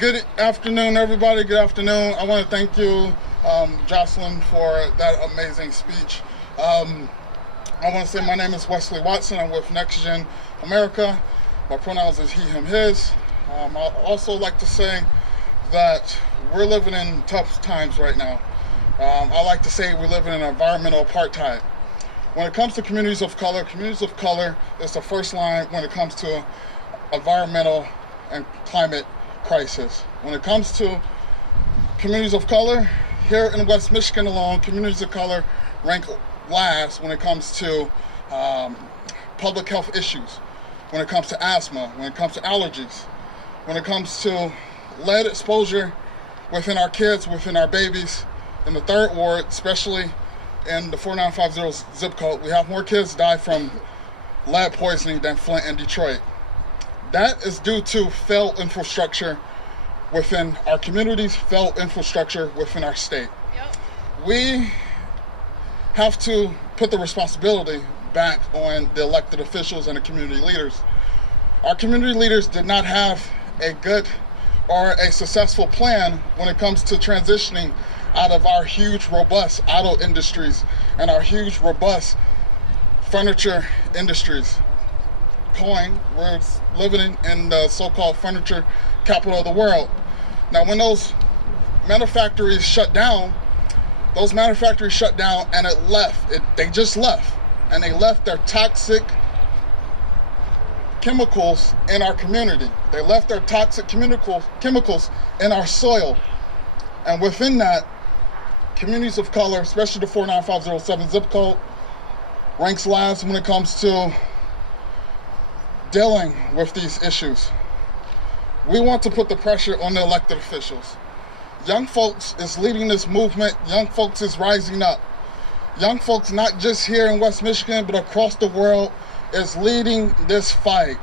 Good afternoon, everybody. Good afternoon. I want to thank you, Jocelyn, for that amazing speech. I want to say my name is Wesley Watson. I'm with Next Gen America. My pronouns is he, him, his. I'd also like to say that we're living in tough times right now. I like to say we're living in environmental apartheid. When it comes to communities of color is the first line when it comes to environmental and climate crisis. When it comes to communities of color, here in West Michigan alone, communities of color rank last when it comes to public health issues, when it comes to asthma, when it comes to allergies, when it comes to lead exposure within our kids, within our babies. In the 3rd Ward, especially in the 4950 zip code, we have more kids die from lead poisoning than Flint and Detroit. That is due to failed infrastructure within our communities, failed infrastructure within our state. Yep. We have to put the responsibility back on the elected officials and the community leaders. Our community leaders did not have a good or a successful plan when it comes to transitioning out of our huge, robust auto industries and our huge, robust furniture industries. We're living in the so-called furniture capital of the world. Now, when those manufactories shut down and they just left, and they left their toxic chemicals in our community. They left their toxic chemicals in our soil. And within that, communities of color, especially the 49507 zip code, ranks last when it comes to dealing with these issues. We want to put the pressure on the elected officials. Young folks is leading this movement. Young folks is rising up. Young folks, not just here in West Michigan, but across the world, is leading this fight.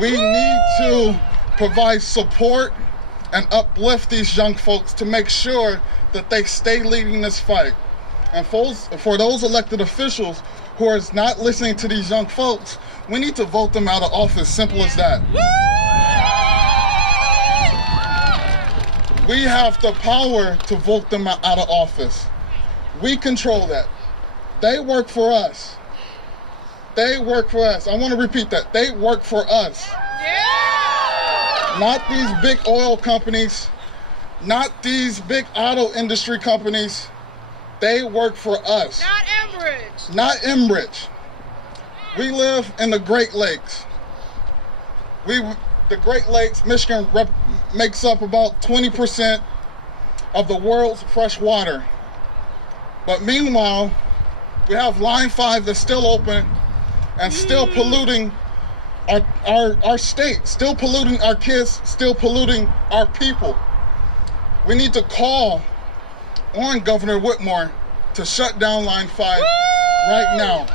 We need to provide support and uplift these young folks to make sure that they stay leading this fight. And for those elected officials who are not listening to these young folks, we need to vote them out of office, simple as that. We have the power to vote them out of office. We control that. They work for us. They work for us. I want to repeat that. They work for us. Yeah! Not these big oil companies, not these big auto industry companies. They work for us. Not Enbridge. Not Enbridge. We live in the Great Lakes. The Great Lakes, Michigan makes up about 20% of the world's fresh water. But meanwhile, we have Line 5 that's still open and still polluting our state, still polluting our kids, still polluting our people. We need to call on Governor Whitmore to shut down Line 5 right now.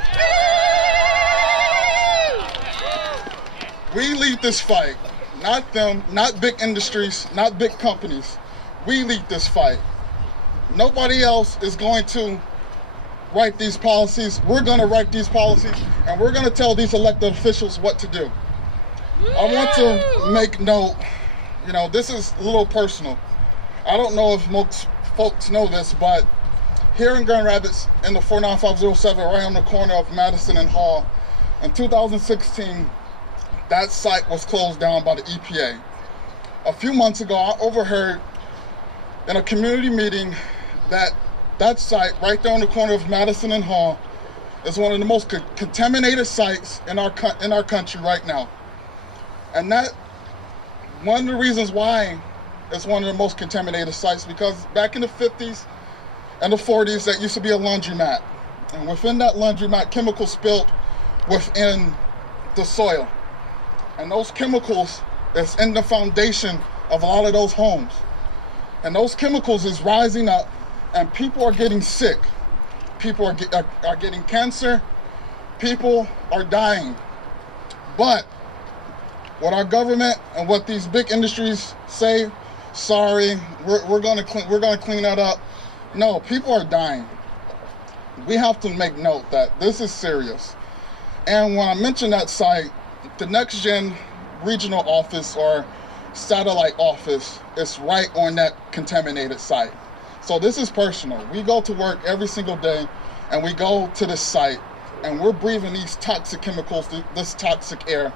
We lead this fight, not them, not big industries, not big companies. We lead this fight. Nobody else is going to write these policies. We're going to write these policies, and we're going to tell these elected officials what to do. I want to make note, this is a little personal. I don't know if most folks know this, but here in Grand Rapids, in the 49507, right on the corner of Madison and Hall, in 2016, that site was closed down by the EPA. A few months ago, I overheard in a community meeting that site right there on the corner of Madison and Hall is one of the most contaminated sites in our country right now. And that, one of the reasons why it's one of the most contaminated sites, because back in the 50s and the 40s, that used to be a laundromat. And within that laundromat, chemicals spilled within the soil. And those chemicals is in the foundation of a lot of those homes. And those chemicals is rising up, and people are getting sick. People are getting cancer. People are dying. But what our government and what these big industries say, sorry, we're going to clean that up. No, people are dying. We have to make note that this is serious. And when I mention that site, the Next Gen regional office or satellite office is right on that contaminated site. So this is personal. We go to work every single day, and we go to this site, and we're breathing these toxic chemicals, this toxic air,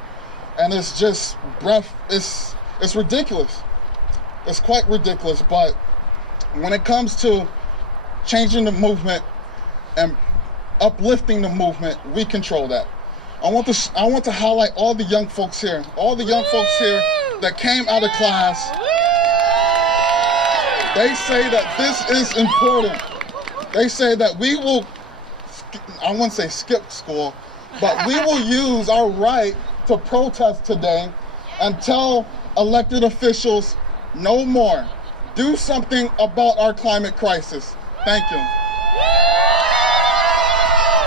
and it's just breath. It's ridiculous. It's quite ridiculous. But when it comes to changing the movement and uplifting the movement, we control that. I want to highlight all the young folks here, that came out of class. They say that this is important. They say that we will, I wouldn't say skip school, but we will use our right to protest today and tell elected officials no more. Do something about our climate crisis. Thank you.